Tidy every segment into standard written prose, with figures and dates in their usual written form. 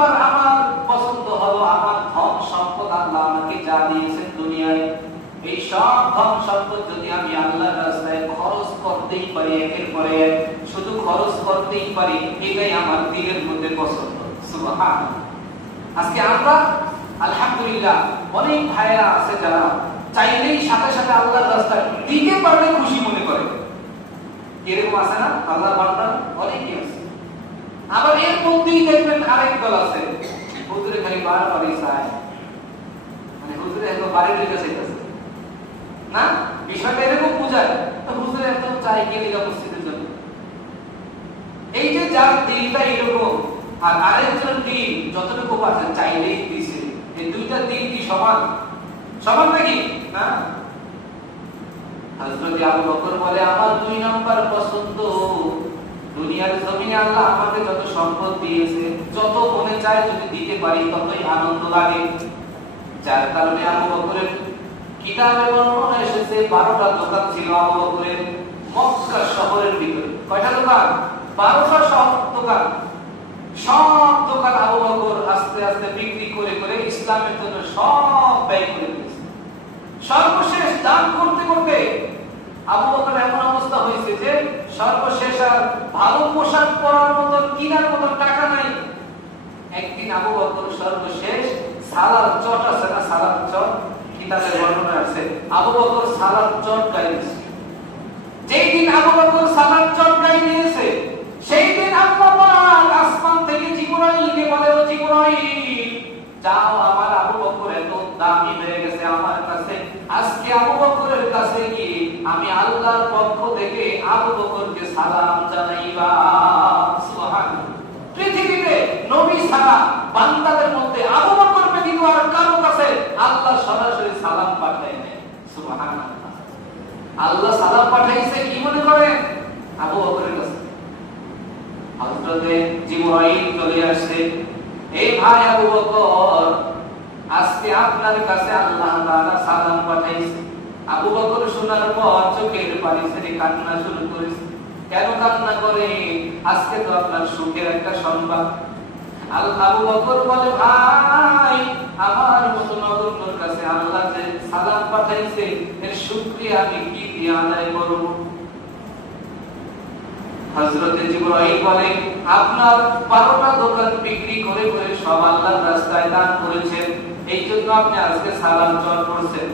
Number আমার পছন্দ হলো আমার ধন সম্পদ, আল্লাহ আমাকে যা দিয়েছেন দুনিয়ায়, এই সব ধন সম্পদ যদি আমি আল্লাহর রাস্তায় খরচ করতেই পারি, একের পরে এক শুধু খরচ করতেই পারি, এটাই আমার দিলের মধ্যে পছন্দ। সুবহানাল্লাহ। আজকে আমরা আলহামদুলিল্লাহ অনেক ভাইরা আছে যারা চাইলেই সাথে সাথে আল্লাহর রাস্তায় দিতে পারলে খুশি মনে করে। এরকম আছে না? আল্লাহর বান্দা অনেকেই আছে। আবার এর মধ্যেই দেখবেন আরেক দল আছে, হুজুরে খালি বারবারই চায়, মানে হুজুরে এত বাড়ি লেগে চাইতেছে না, বিষয়টা এরকম বোঝায় তো হুজুরে এত চাই কে লেগা মসজিদের জন্য। এই যে যার দিলটা এরকম আর আরেকজন দিল যতটুকু আছে চাইলেই দিছে, এই দুইটা দিল কি সমান? সমান নাকি না? হযরত আবু বকর বলে আমার দুই নাম্বার পছন্দ, দুনিয়ার জমিনে আল্লাহ আমাকে যত সম্পদ দিয়েছে, যত মনে চায় যদি দিতে পারি ততই আনন্দ লাগে। যার কারণে আবু বকরের কিতাবে বর্ণনা এসেছে 12টা দোকান ছিল আবু বকরের মক্কা শহরের ভিতরে। কয়টা দোকান? 12টা দোকান। সব দোকান আবু বকর আস্তে আস্তে বিক্রি করে করে ইসলামের জন্য সব ব্যয় করে দিয়েছে। সর্বশেষ দান করতে করতে আবু বকর এমন অবস্থা হয়েছে যে সর্বশেষ আর ভালো পোশাক পরার মতো কিনার মতো টাকা নাই। একদিন আবু বকর সর্বশেষ সালাদ চট আছে না, সালাদ চট কিতাবের বর্ণনা আছে, আবু বকর সালাদ চট গাইছে। যেই দিন আবু বকর সালাদ চট গাই দিয়েছে সেই দিন আল্লাহ পাক আসমান থেকে জিবরাইলকে বলে, ও জিবরাইল যাও, আমার আবু বকর এত দামি হয়ে গেছে আমার কাছে, আজকে আবু বকরের কাছে গিয়ে আমি আল্লাহর পক্ষ থেকে আবু বকরকে সালাম জানাইবা। সুবহানাল্লাহ। পৃথিবীতে নবী ছাড়া বান্দাদের মধ্যে আবু বকর ব্যতীত আর কারো কাছে আল্লাহ সরাসরি সালাম পাঠায় না। সুবহানাল্লাহ। আল্লাহ সালাম পাঠাইছে কি মনে করেন? আবু বকরের কাছে। হযরত জিবরাইল চলে আসে, এই ভাই আবু বকর, আজকে আপনার কাছে আল্লাহ তাআলা সালাম পাঠাইছে। আবু বকর শোনার পর চোখের পানি ছেড়ে কান্না শুরু করেছে। কেন কান্না করে? আজকে তো আপনার সুখের একটা সংবাদ। আবু বকর বলে, ভাই আমার মতো নগণ্যর কাছে আল্লাহ যে সালাম পাঠাইছে এর শুকরিয়া আমি কি দিয়ে আদায় করব? হযরত জিবরাইল বলে, আপনার 12টা দোকান বিক্রি করে করে সব আল্লাহর রাস্তায় দান করেছেন, এই জন্য আপনি আজকে সালাম চট করছেন।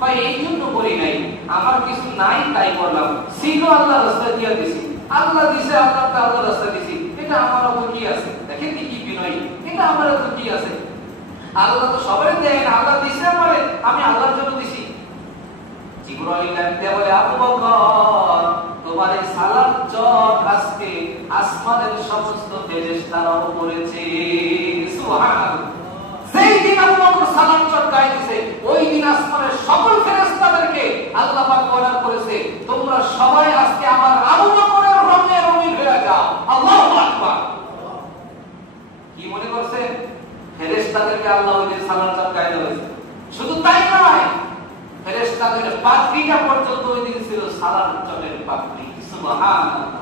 কয় এই জন্য করি নাই, আমার কিছু নাই তাই করলাম, ছিল আল্লাহর রাস্তায় দিয়ে দিছি, আল্লাহ দিছে আপনারটা আল্লাহর রাস্তায় দিছি, এটা আমার তো কি আছে? দেখেন কি বিনয়ী, এটা আমার তো কি আছে? আল্লাহ তো সবাই দেন, আল্লাহ দিছে আমারে, আমি আল্লাহর জন্য দিছি। জিবরাইল ডাকতে বলে, আবু বকর তোমার এই সালাম চট আজকে আসমানের সমস্ত ফেরেশতারাও করেছে। সুবহানাল্লাহ। যেই দিন আবু বকর সালাম চট গাইতেছে ওই দিন আসমানের সকল ফেরেশতাদেরকে আল্লাহ পাক অর্ডার করেছে, তোমরা সবাই আজকে আমার আবু বকরের রঙে রঙিন হয়ে যাও। আল্লাহু আকবার। কি মনে করছেন? ফেরেশতাদেরকে আল্লাহ ওই দিন সালাম চট গাইতে হয়েছে। শুধু তাই নয়, ফেরেশতাদের পাপড়িটা পর্যন্ত ওই দিন ছিল সালাম চটের পাপড়ি। সুবহানাল্লাহ।